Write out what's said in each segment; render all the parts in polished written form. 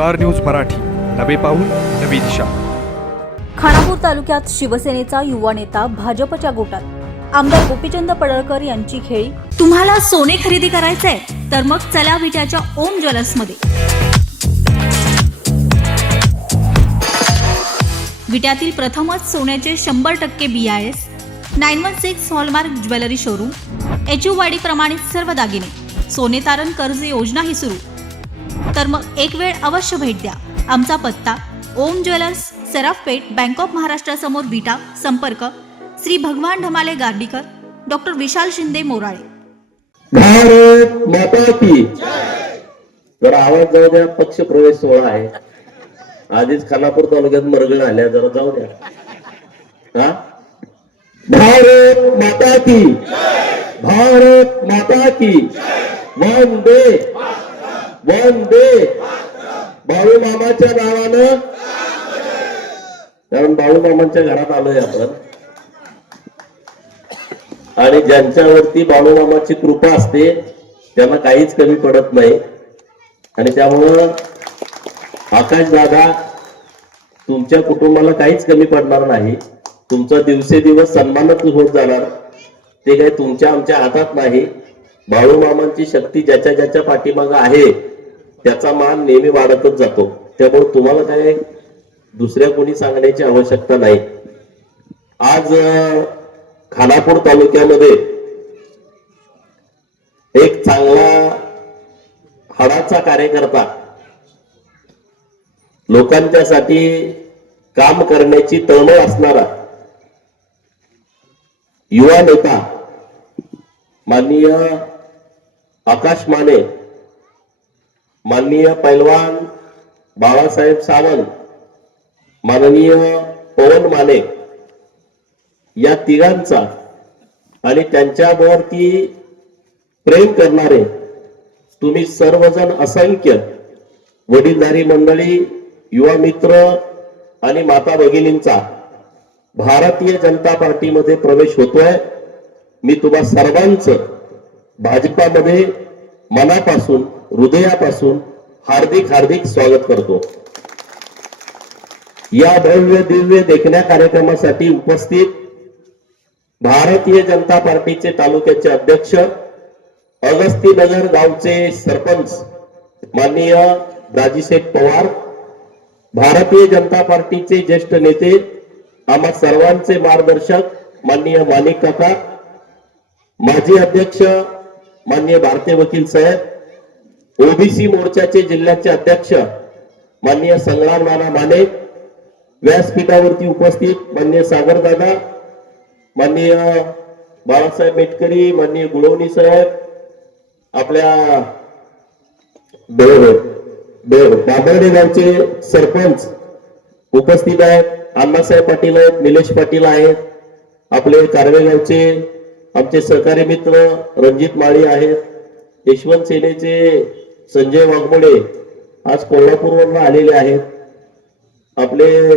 Star news Marathi, नवे पाऊल नवी दिशा. खानापूर तालुक्यात शिवसेनेचा युवा नेता भाजपच्या गोटात. आमदार गोपीचंद पडळकर यांची खेळी. तुम्हाला सोने खरेदी करायचंय तर मग चला विट्याच्या ओम ज्वेलर्समध्ये. विट्यातील प्रथमच सोन्याचे 100% BIS 916 hallmark jewellery showroom. HUID प्रमाणित सर्व दागिने. सोने तारण कर्ज योजना ही सुरू. तर मग एक वेळ अवश्य भेट द्या. आमचा पत्ता ओम ज्वेलर्स, सराफपेठ, बँक ऑफ महाराष्ट्र समोर विटा. संपर्क श्री भगवान ढमाले गार्डीकर, डॉक्टर विशाल शिंदे मोराळे. भारत माता की जरा आवाज जाऊ द्या. पक्ष प्रवेश सोहळा आहे. आधीच खानापूर तालुक्यात मरगळ आल्या, जरा जाऊ द्या. हा, भारत माता की, भारत माता की, वंदे वंदे. बाळू मामाच्या नावानं, कारण बाळू मामांच्या घरात आलोय आपण, आणि ज्यांच्यावरती बाळू मामाची कृपा असते त्यांना काहीच कमी पडत नाही. आणि त्यामुळं आकाश दादा, तुमच्या कुटुंबाला काहीच कमी पडणार नाही. तुमचा दिवसेदिवस सन्मानच होत जाणार. ते काही तुमच्या आमच्या हातात नाही. बाळू मामांची शक्ती ज्याच्या ज्याच्या पाठीमागे आहे त्याचा मान नेहमी वाढतच जातो. त्यामुळे तुम्हाला काय दुसऱ्या कोणी सांगण्याची आवश्यकता नाही. आज खानापूर तालुक्यामध्ये एक चांगला हाडाचा कार्यकर्ता, लोकांच्यासाठी काम करण्याची तळमळ असणारा युवा नेता माननीय आकाश माने, माननीय पैलवान बाळासाहेब सावंत, माननीय पवन माने, या तिघांचा आणि त्यांच्यावरती प्रेम करणारे तुम्ही सर्वजण असंख्य वडीलधारी मंडळी, युवा मित्र आणि माता भगिनींचा भारतीय जनता पार्टीमध्ये प्रवेश होतोय. मी तुम्हा सर्वांचं भाजपामध्ये मनापासून, हृदयापासून हार्दिक हार्दिक स्वागत करतो. या भव्य दिव्य देखण्या कार्यक्रमासाठी उपस्थित भारतीय जनता पार्टीचे तालुक्याचे अध्यक्ष, अगस्तीनगर गावचे सरपंच माननीय राजीशेठ पवार, भारतीय जनता पार्टीचे ज्येष्ठ नेते, आम्हा सर्वांचे मार्गदर्शक माननीय माणिक काका, माजी अध्यक्ष माननीय भारतीय वकील साहेब, ओबीसी मोर्चाचे जिल्ह्याचे अध्यक्ष माननीय संग्राम नाना माने, व्यासपीठावरती उपस्थित माननीय सागर दादा, माननीय बाळासाहेब मेटकरी, माननीय गुळवणी साहेब, आपल्या बाबर्डे गावचे सरपंच उपस्थित आहेत, अण्णासाहेब पाटील आहेत, निलेश पाटील आहेत, आपले कारवेगावचे आमचे सहकारी मित्र रणजित माळी आहेत, यशवंत सेनेचे संजय वाघमोडे आज कोल्हापूरवरून आलेले आहेत, आपले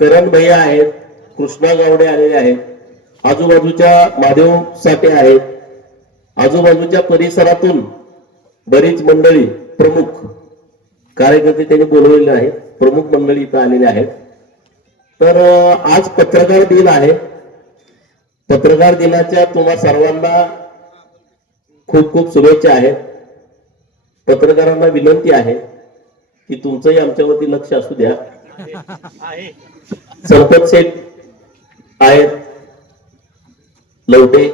करण भैया आहेत, कृष्णा गावडे आलेले आहेत, आजूबाजूच्या महादेव साठे आहेत, आजूबाजूच्या परिसरातून बरीच मंडळी, प्रमुख कार्यकर्ते त्यांनी बोलवलेले आहेत, प्रमुख मंडळी इथं आलेले आहेत. तर आज पत्रकार दिन आहे. पत्रकार दिनाच्या तुम्हा सर्वांना खूप खूप शुभेच्छा आहेत. पत्रकारांना विनंती आहे की तुमचंही आमच्यावरती लक्ष असू द्या. सरपंच शेठ आहेत लवटे.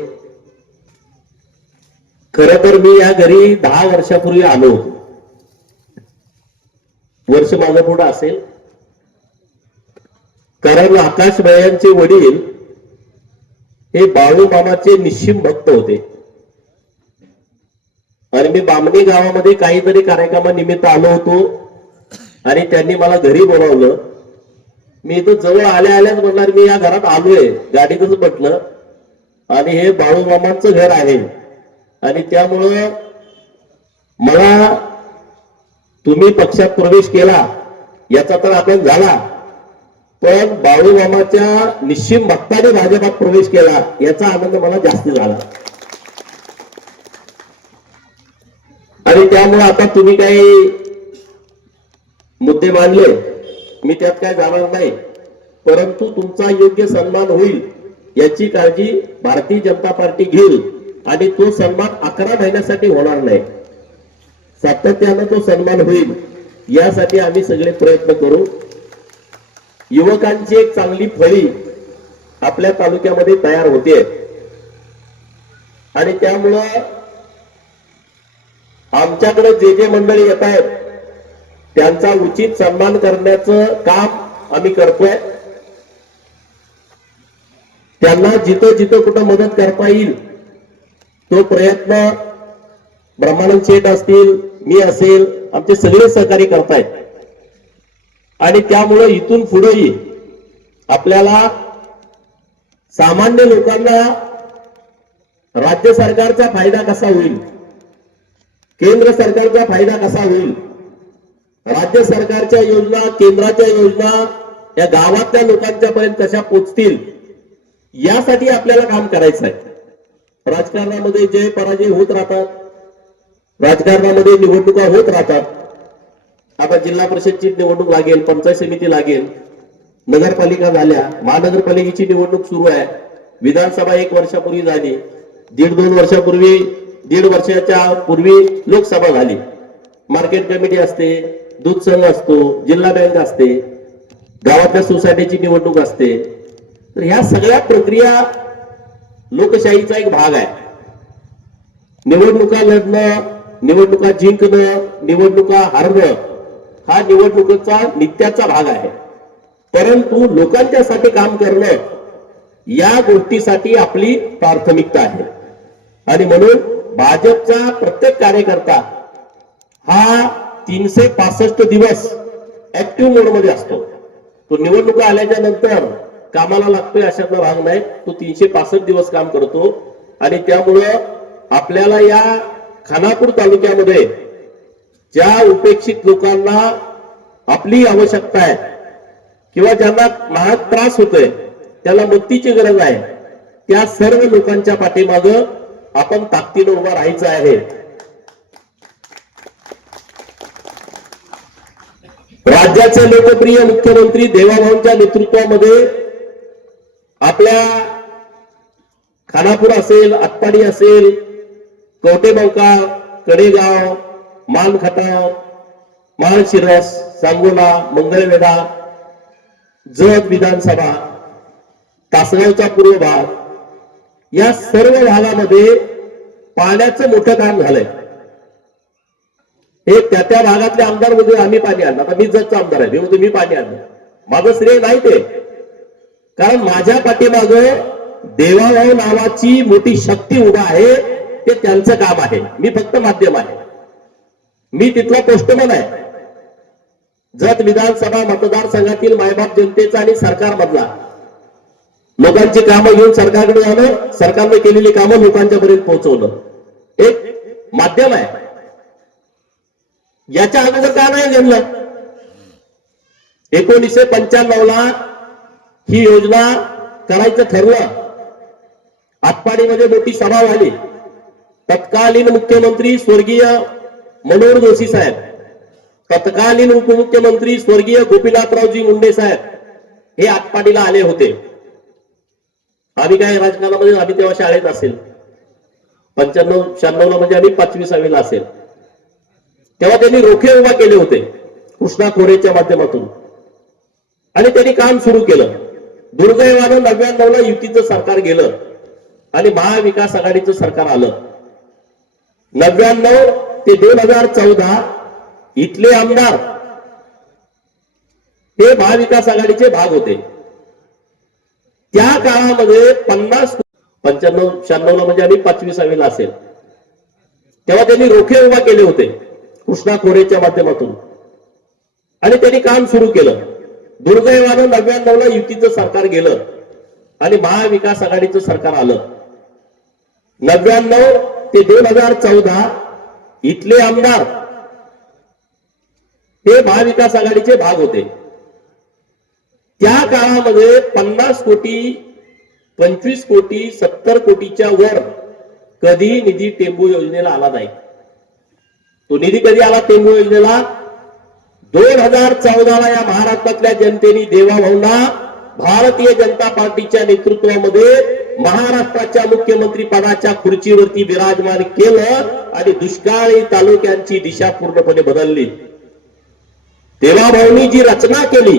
खर तर मी या घरी 10 वर्षापूर्वी आलो होतो. वर्ष माझं पुढं असेल, कारण आकाश भैयांचे वडील हे बाळू मामाचे निश्चिम भक्त होते. आणि मी बामणी गावामध्ये काहीतरी कार्यक्रमानिमित्त आलो होतो आणि त्यांनी मला घरी बोलावलं. मी इथं जवळ आल्या आल्याच म्हणणार मी या घरात आलोय, गाडीतच म्हटलं, आणि हे बाळू मामांचं घर आहे आणि त्यामुळं मला तुम्ही पक्षात प्रवेश केला याचा तर आनंद झाला, पण बाळू मामाच्या निश्चिम भक्ताने भाजपात प्रवेश केला याचा आनंद मला जास्त झाला. आणि त्यामुळे आता तुम्ही काही मुद्दे मांडले, मी त्यात काय जाणार नाही, परंतु तुमचा योग्य सन्मान होईल याची काळजी भारतीय जनता पार्टी घेईल आणि तो सन्मान 11 महिन्यासाठी होणार नाही, सातत्यानं तो सन्मान होईल यासाठी आम्ही सगळे प्रयत्न करू. युवकांची एक चांगली फळी आपल्या तालुक्यामध्ये तयार होते आणि त्यामुळं आमच्याकडे जे जे मंडळी येत आहेत त्यांचा उचित सन्मान करण्याचं काम आम्ही करतोय. त्यांना जिथं जिथं कुठं मदत करता येईल तो प्रयत्न ब्रह्मानंद शेठ असतील, मी असेल, आमचे सगळे सहकारी करतायत आणि त्यामुळे इथून पुढेही आपल्याला सामान्य लोकांना राज्य सरकारचा फायदा कसा होईल, केंद्र सरकारचा फायदा कसा होईल, राज्य सरकारच्या योजना, केंद्राच्या योजना या गावातल्या लोकांच्या पर्यंत कशा पोचतील यासाठी आपल्याला काम करायचं आहे. राजकारणामध्ये जय पराजय होत राहतात, राजकारणामध्ये निवडणुका होत राहतात. आता जिल्हा परिषदची निवडणूक लागेल, पंचायत समिती लागेल, नगरपालिका झाल्या, महानगरपालिकेची निवडणूक सुरू आहे, विधानसभा 1 वर्षापूर्वी झाली, 1.5-2 वर्षापूर्वी, 1.5 वर्षाच्या पूर्वी लोकसभा झाली, मार्केट कमिटी असते, दूध संघ असतो, जिल्हा बँक असते, गावातल्या सोसायटीची निवडणूक असते. तर ह्या सगळ्या प्रक्रिया लोकशाहीचा एक भाग आहे. निवडणुका लढणं, निवडणुका जिंकणं, निवडणुका हारणं हा निवडणुकीचा नित्याचा भाग आहे. परंतु लोकांच्यासाठी काम करणं या गोष्टीसाठी आपली प्राथमिकता आहे आणि म्हणून भाजपचा प्रत्येक कार्यकर्ता हा 365 दिवस ऍक्टिव्ह मोडमध्ये असतो. तो निवडणुका आल्याच्या नंतर कामाला लागतोय अशातला भाग नाही, तो 365 दिवस काम करतो आणि त्यामुळं आपल्याला या खानापूर तालुक्यामध्ये ज्या उपेक्षित लोकांना आपली आवश्यकता आहे किंवा ज्यांना महाग त्रास होतोय, त्याला मदतीची गरज आहे, त्या सर्व लोकांच्या पाठीमागं आपण ताकदीनं उभा राहायचं आहे. राज्याचे लोकप्रिय मुख्यमंत्री देवाभाऊंच्या नेतृत्वामध्ये आपल्या खानापूर असेल, आटपाडी असेल, कवटेमंका, कडेगाव, मानखटाव, माळशिरस, सांगोला, मंगळवेढा, जत विधानसभा, तासगावचा पूर्व भाग या सर्व भागामध्ये पाण्याचं मोठं काम झालंय. हे त्या भागातल्या आमदार मध्ये आम्ही पाणी आणलं. आता मी जतचा आमदार आहे, मी पाणी आणलं, माझं श्रेय नाही ते, कारण माझ्या पाठीमाग देवाभाऊ नावाची मोठी शक्ती उभा आहे, ते त्यांचं काम आहे, मी फक्त माध्यम आहे, मी तिथला पोस्टमन आहे. जत विधानसभा मतदारसंघातील मायबाप जनतेचा आणि सरकार मधला लोकांची कामं घेऊन सरकारकडे जाणं, सरकारने केलेली कामं लोकांच्या पर्यंत पोहोचवणं एक माध्यम आहे. याच्या अगोदर का नाही जमलं? 1995 ला ही योजना करायचं ठरलं. आटपाडीमध्ये मोठी सभा झाली. तत्कालीन मुख्यमंत्री स्वर्गीय मनोहर जोशी साहेब, तत्कालीन उपमुख्यमंत्री स्वर्गीय गोपीनाथरावजी मुंडे साहेब हे आटपाडीला आले होते. आम्ही काय राजकारणामध्ये, आम्ही तेव्हा शाळेत असेल, 95-96 ला म्हणजे आम्ही 5वी-6वी ला असेल, तेव्हा त्यांनी रोखे उभा केले होते कृष्णा खोरेच्या माध्यमातून आणि त्यांनी काम सुरू केलं. दुर्दैवानं 99 ला युतीचं सरकार गेलं आणि महाविकास आघाडीचं सरकार आलं. 99 ते 2014 इथले आमदार हे महाविकास आघाडीचे भाग होते. त्या काळामध्ये 95-96 ला म्हणजे आम्ही 5वी-6वी ला असेल, तेव्हा त्यांनी रोखे उभा केले होते कृष्णा खोरेच्या माध्यमातून आणि त्यांनी काम सुरू केलं. दुर्दैवानं 99 ला युतीचं सरकार गेलं आणि महाविकास आघाडीचं सरकार आलं. 99 ते 2014 इथले आमदार हे महाविकास आघाडीचे भाग होते. त्या काळामध्ये 50 कोटी, 25 कोटी, 70 कोटीच्या वर कधी निधी टेंबू योजनेला आला नाही. तो निधी कधी आला टेंबू योजनेला? 2014 या महाराष्ट्रातल्या जनतेने देवाभाऊंना भारतीय जनता पार्टीच्या नेतृत्वामध्ये महाराष्ट्राच्या मुख्यमंत्री पदाच्या खुर्चीवरती विराजमान केलं आणि दुष्काळी तालुक्यांची दिशा पूर्णपणे बदलली. देवाभाऊंनी जी रचना केली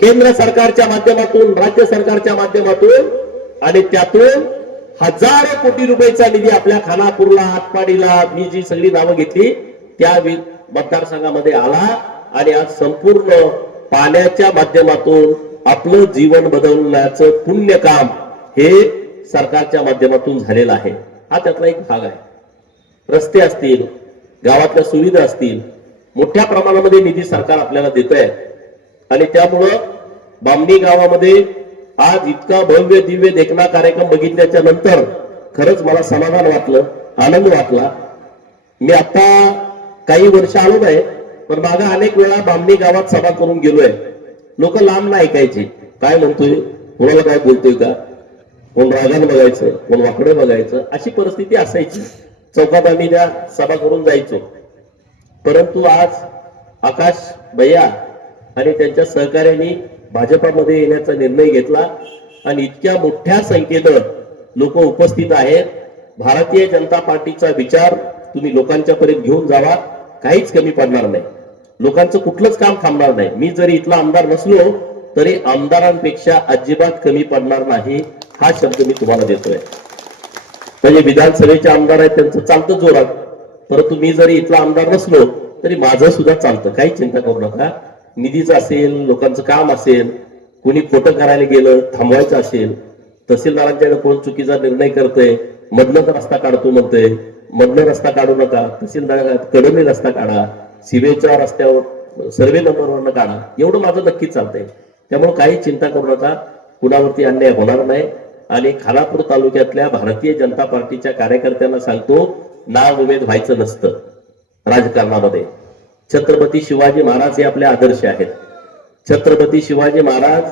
केंद्र सरकारच्या माध्यमातून, राज्य सरकारच्या माध्यमातून, आणि त्यातून हजारो कोटी रुपयाचा निधी आपल्या खानापूरला, आटपाडीला, मी जी सगळी नावं घेतली त्या मतदारसंघामध्ये आला आणि आज संपूर्ण पाण्याच्या माध्यमातून आपलं जीवन बदलण्याचं पुण्य काम हे सरकारच्या माध्यमातून झालेलं आहे. हा त्यातला एक भाग आहे. रस्ते असतील, गावातल्या सुविधा असतील, मोठ्या प्रमाणामध्ये निधी सरकार आपल्याला देत आहे आणि त्यामुळं बामणी गावामध्ये आज इतका भव्य दिव्य देखणा कार्यक्रम बघितल्याच्या नंतर खरंच मला समाधान वाटलं, आनंद वाटला. मी आता काही वर्ष आलो नाही, पण मागे अनेक वेळा बामणी गावात सभा करून गेलोय. लोक लांब नाही ऐकायची, काय म्हणतोय, कोणाला काय बोलतोय का, कोण रागान बघायचं, कोण वाकडे बघायचं, अशी परिस्थिती असायची. चौकात आम्ही त्या सभा करून जायचो. परंतु आज आकाश भैया आणि त्यांच्या सहकार्याने भाजपामध्ये येण्याचा निर्णय घेतला आणि इतक्या मोठ्या संख्येनं लोक उपस्थित आहेत. भारतीय जनता पार्टीचा विचार तुम्ही लोकांच्या पर्यंत घेऊन जावा, काहीच कमी पडणार नाही. लोकांचं कुठलंच काम थांबणार नाही. मी जरी इथला आमदार नसलो तरी आमदारांपेक्षा अजिबात कमी पडणार नाही, हा शब्द मी तुम्हाला देतोय. म्हणजे विधानसभेचे आमदार आहेत त्यांचं चालतं जोरात, परंतु मी जरी इथला आमदार नसलो तरी माझं सुद्धा चालतं, काही चिंता करू नका. निधीचं असेल, लोकांचं काम असेल, कुणी खोटं करायला गेलं थांबवायचं असेल, तहसीलदारांच्याकडे कोण चुकीचा निर्णय करतंय, मधनं रस्ता काढतो म्हणतोय, मधनं रस्ता काढू नका, तहसीलदार कडे रस्ता काढा, सिवेच्या रस्त्यावर सर्वे नंबरवरनं काढा, एवढं माझं नक्कीच चालतंय. त्यामुळे काही चिंता करू नका, कुणावरती अन्याय होणार नाही. आणि खानापूर तालुक्यातल्या भारतीय जनता पार्टीच्या कार्यकर्त्यांना सांगतो, नाव उमेद व्हायचं नसतं राजकारणामध्ये. छत्रपती शिवाजी महाराज हे आपले आदर्श आहेत. छत्रपती शिवाजी महाराज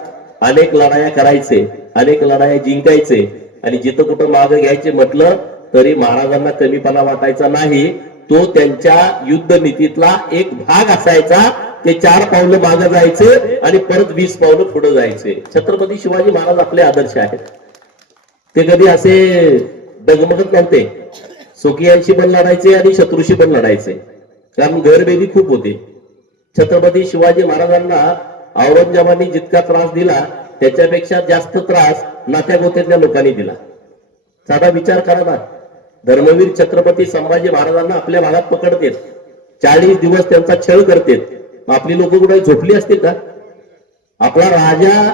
अनेक लढाया करायचे, अनेक लढाया जिंकायचे आणि जिथं कुठं मागं घ्यायचे म्हटलं तरी महाराजांना कमीपणा वाटायचा नाही. तो त्यांच्या युद्ध नीतीतला एक भाग असायचा. ते 4 पावलं मागं जायचे आणि परत 20 पावलं पुढे जायचे. छत्रपती शिवाजी महाराज आपले आदर्श आहेत. ते कधी असे डगमगत नव्हते. स्वकीयांशी पण लढायचे आणि शत्रूशी पण लढायचे, कारण घरबेदी खूप होते. छत्रपती शिवाजी महाराजांना औरंगजेबाने जितका त्रास दिला त्याच्यापेक्षा जास्त त्रास नात्यागोत्यातल्या लोकांनी दिला. साधा विचार करा ना, धर्मवीर छत्रपती संभाजी महाराजांना आपल्या भागात पकडतात, 40 दिवस त्यांचा छळ करतात. आपली लोक कुठे झोपली असतील का? आपला राजा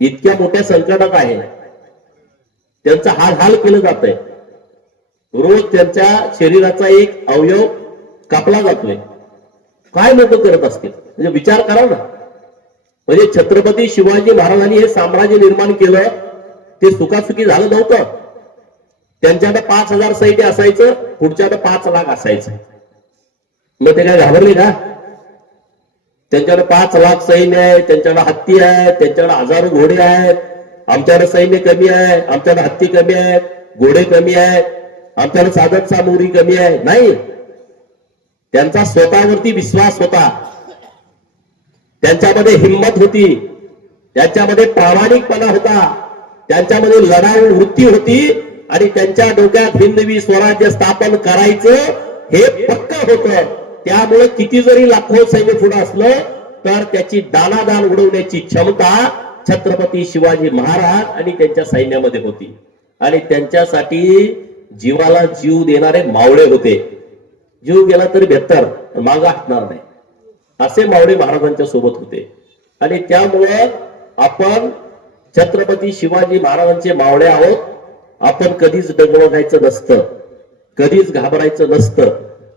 इतक्या मोठ्या संकटात आहे, त्यांचा हाल केलं जात आहे. रोज त्यांच्या शरीराचा एक अवयव कापला जातोय. काय लोक करत असतील, म्हणजे विचार करा ना. म्हणजे छत्रपती शिवाजी महाराजांनी हे साम्राज्य निर्माण केलं, ते सुखासुखी झालं नव्हतं. त्यांच्याकडे 5000 सैन्य असायचं, पुढच्याकडे 5 लाख असायचं. मग ते काय घाबरले का? त्यांच्याकडे 5 लाख सैन्य आहे, त्यांच्याकडे हत्ती आहे, त्यांच्याकडे हजारो घोडे आहेत. आमच्याकडे सैन्य कमी आहे, आमच्याकडे हत्ती कमी आहेत, घोडे कमी आहेत, आमच्याकडे साधन सामुग्री कमी आहे. नाही, त्यांचा स्वतःवरती विश्वास होता, त्यांच्यामध्ये हिंमत होती, त्यांच्यामध्ये प्रामाणिकपणा होता, त्यांच्यामध्ये लढाऊ वृत्ती होती आणि त्यांच्या डोक्यात हिंदवी स्वराज्य स्थापन करायचं हे पक्क होतं. त्यामुळे किती जरी लाखो सैन्य पुढे असलं तर त्याची दानादान उडवण्याची क्षमता छत्रपती शिवाजी महाराज आणि त्यांच्या सैन्यामध्ये होती. आणि त्यांच्यासाठी जीवाला जीव देणारे मावळे होते. जीव गेला तरी बेहतर, मागा हटणार नाही, असे मावळे महाराजांच्या सोबत होते. आणि त्यामुळे आपण छत्रपती शिवाजी महाराजांचे मावळे आहोत. आपण कधीच डगमगायचं नसतं, कधीच घाबरायचं नसतं.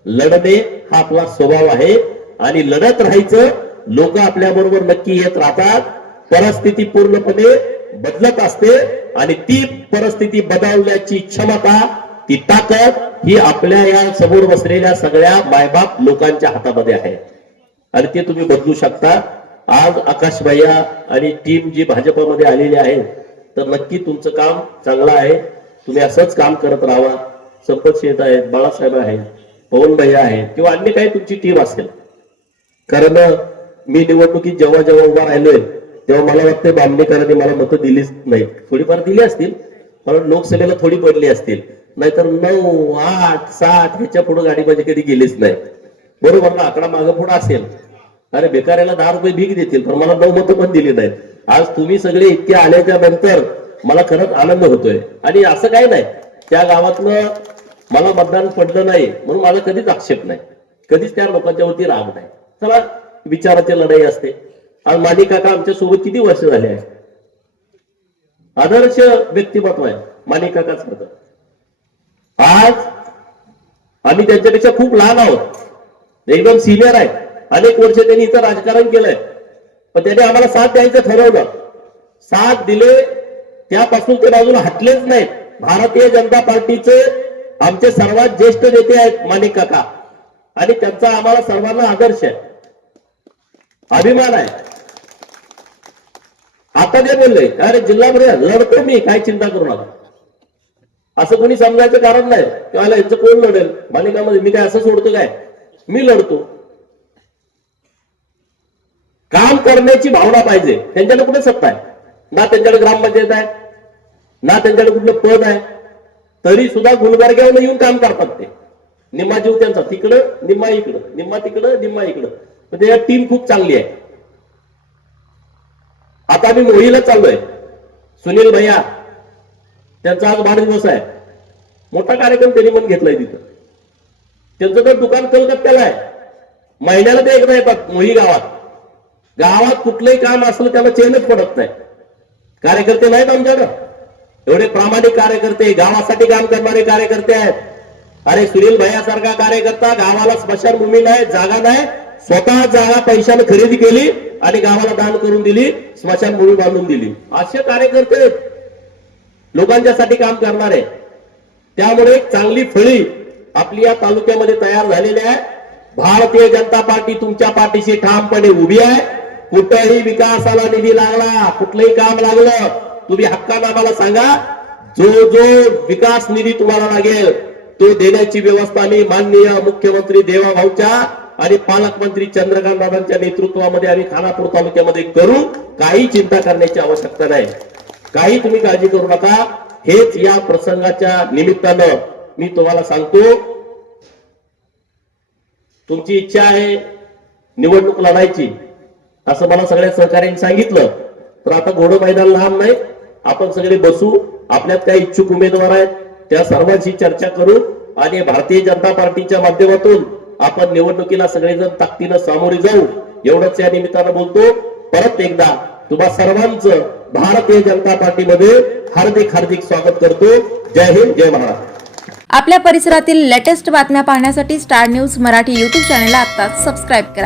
लढणे हा आपला स्वभाव आहे आणि लढत राहायचं. लोक आपल्या बरोबर नक्की येत राहतात. परिस्थिती पूर्णपणे बदलत असते आणि ती परिस्थिती बदलण्याची क्षमता, ती ताकद ही आपल्या या समोर बसलेल्या सगळ्या मायबाप लोकांच्या हातामध्ये आहे आणि ते तुम्ही बदलू शकता. आज आकाश भैया आणि टीम जी भाजपमध्ये आलेली आहे, तर नक्की तुमचं काम चांगलं आहे. तुम्ही असंच काम करत राहा. संपत शेठ आहेत, बाळासाहेब आहेत, पवन भैया आहेत किंवा अन्य काही तुमची टीम असेल, कारण मी निवडणुकीत जेव्हा जेव्हा उभा राहिलोय तेव्हा मला वाटतं बामणेकरांनी मला मतं दिलीच नाही. थोडीफार दिली असतील, पण लोकसभेला थोडी पडली असतील, नाहीतर 9, 8, 7 ह्याच्या पुढे गाडी माझी कधी गेलीच नाही. बरोबर ना? आकडा मागं पुढे असेल. अरे बेकाऱ्याला 10 रुपये भीक देतील, पण मला 9 मतं पण दिली नाहीत. आज तुम्ही सगळे इतके आल्याच्या नंतर मला खरंच आनंद होतोय. आणि असं काही नाही, त्या गावातलं मला मतदान पडलं नाही म्हणून माझा कधीच आक्षेप नाही, कधीच त्या लोकांच्या वरती राग नाही. चला, विचाराची लढाई असते. आज माणी काका आमच्या सोबत किती वर्ष झाले आहे, आदर्श व्यक्तिमत्व आहे माणी काकाच होतं. आज आम्ही त्यांच्यापेक्षा खूप लहान आहोत, एकदम सिनियर आहे. अनेक वर्ष त्यांनी इथं राजकारण केलंय, पण त्यांनी आम्हाला साथ द्यायचं ठरवलं, साथ दिले, त्यापासून ते बाजूला हटलेच नाहीत. भारतीय जनता पार्टीचे आमचे सर्वात ज्येष्ठ नेते आहेत माणिक काका, आणि त्यांचा आम्हाला सर्वांना आदर्श आहे, अभिमान आहे. आता जे बोलले, अरे जिल्हामध्ये लढतो मी, काय चिंता करू नका, असं कोणी समजायचं कारण नाही. किंवा यांचं कोण लढेल माणिकामध्ये, मी काय असं सोडतो काय, मी लढतो. काम करण्याची भावना पाहिजे. त्यांच्याकडे कुठे सत्ता आहे ना, त्यांच्याकडे ग्रामपंचायत आहे ना, त्यांच्याकडे कुठलं पद आहे, तरी सुद्धा गुलबर्ग्यावर येऊन काम करतात ते. निम्मा जीव त्यांचा तिकडं, निम्मा इकडं, निम्मा तिकडं, निम्मा इकडं. म्हणजे टीम खूप चांगली आहे. आता आम्ही मोहीला चाललोय, सुनील भैया त्यांचा आज वाढदिवस आहे, मोठा कार्यक्रम त्यांनी पण घेतलाय तिथं. त्यांचं तर दुकान कलकत्त्याला आहे, महिन्याला ते एकदा येतात मोही गावात. गावात कुठलंही काम असलं त्याला चेनच पडत नाही. कार्यकर्ते नाहीत आमच्याकडं, एवढे प्रामाणिक कार्यकर्ते, गावासाठी काम करणारे कार्यकर्ते आहेत. अरे सुनील भैयासारखा कार्यकर्ता, गावाला स्मशानभूमी नाही, जागा नाही, स्वतः जागा पैशाने खरेदी केली आणि गावाला दान करून दिली, स्मशानभूमी बांधून दिली. असे कार्यकर्ते लोकांच्यासाठी काम करणारे. त्यामुळे एक चांगली फळी आपली या तालुक्यामध्ये तयार झालेली आहे. भारतीय जनता पार्टी तुमच्या पाठीशी ठामपणे उभी आहे. कुठेही विकासाला निधी लागला, कुठलंही काम लागलं, तुम्ही हक्कानं आम्हाला सांगा. जो जो विकास निधी तुम्हाला लागेल तो देण्याची व्यवस्था मी माननीय मुख्यमंत्री देवाभाऊच्या आणि पालकमंत्री चंद्रकांत दादांच्या नेतृत्वामध्ये आम्ही खानापूर तालुक्यामध्ये करू. काही चिंता करण्याची आवश्यकता नाही, काही तुम्ही काळजी करू नका. हेच या प्रसंगाच्या निमित्तानं मी तुम्हाला सांगतो. तुमची इच्छा आहे निवडणूक लढायची असं मला सगळ्या सहकार्यांनी सांगितलं, तर आता घोडं मैदान लांब नाही, आपण सगळे बसू. आपल्यात काही इच्छुक उमेदवार आहेत त्या सर्वांशी चर्चा करू आणि भारतीय जनता पार्टीच्या माध्यमातून आपण निवडणुकीला सगळेजण ताकदीनं सामोरे जाऊ. एवढंच या निमित्तानं बोलतो. परत एकदा तुम्हा सर्वांचं भारतीय जनता पार्टीमध्ये हार्दिक हार्दिक स्वागत करतो. जय हिंद, जय महाराष्ट्र. आपल्या परिसरातील लेटेस्ट बातम्या पाहण्यासाठी स्टार न्यूज मराठी यूट्यूब चॅनलला आत्ताच सबस्क्राईब करा